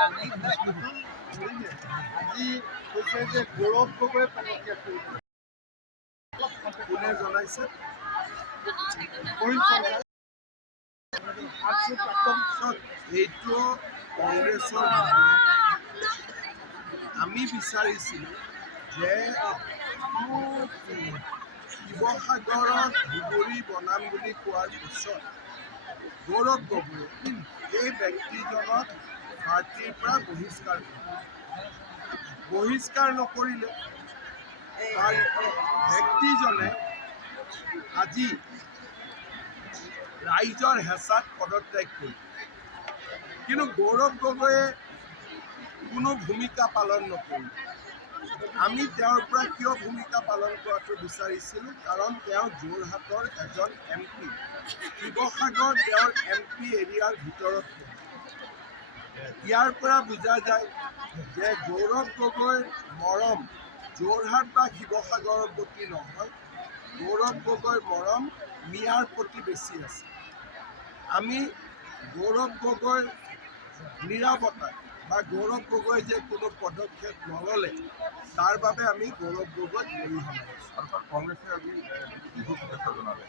আজি কৈছে যে গৌৰৱ গগৈ পদত্যাগ কৰিব কোনে জনাইছে এইটো কংগ্ৰেছৰ আমি বিচাৰিছিলোঁ যে শিৱসাগৰত ধুবুৰী বনাম বুলি কোৱাৰ পিছত গৌৰৱ গগৈ এই ব্যক্তিজনক পাৰ্টীৰ পৰা বহিষ্কাৰ নকৰিলে ব্যক্তিজনে আজি ৰাইজৰ হেঁচাত পদত্যাগ কৰিলে কিন্তু গৌৰৱ গগৈয়ে কোনো ভূমিকা পালন নকৰিলে আমি তেওঁৰ পৰা কিয় ভূমিকা পালন কৰাটো বিচাৰিছিলোঁ কাৰণ তেওঁ যোৰহাটৰ এজন MP শিৱসাগৰ তেওঁৰ MP এৰিয়াৰ ভিতৰত ইয়াৰ পৰা বুজা যায় যে গৌৰৱ গগৈৰ মৰম যোৰহাট বা শিৱসাগৰৰ প্ৰতি নহয় গৌৰৱ গগৈৰ মৰম মিয়াৰ প্ৰতি বেছি আছে আমি গৌৰৱ গগৈৰ নিৰাপত্তা বা গৌৰৱ গগৈ যে কোনো পদক্ষেপ নল'লে তাৰ বাবে আমি গৌৰৱ গগৈক অৰিহণা দিছোঁ কংগ্ৰেছে আজি বিহু শুভেচ্ছা জনালে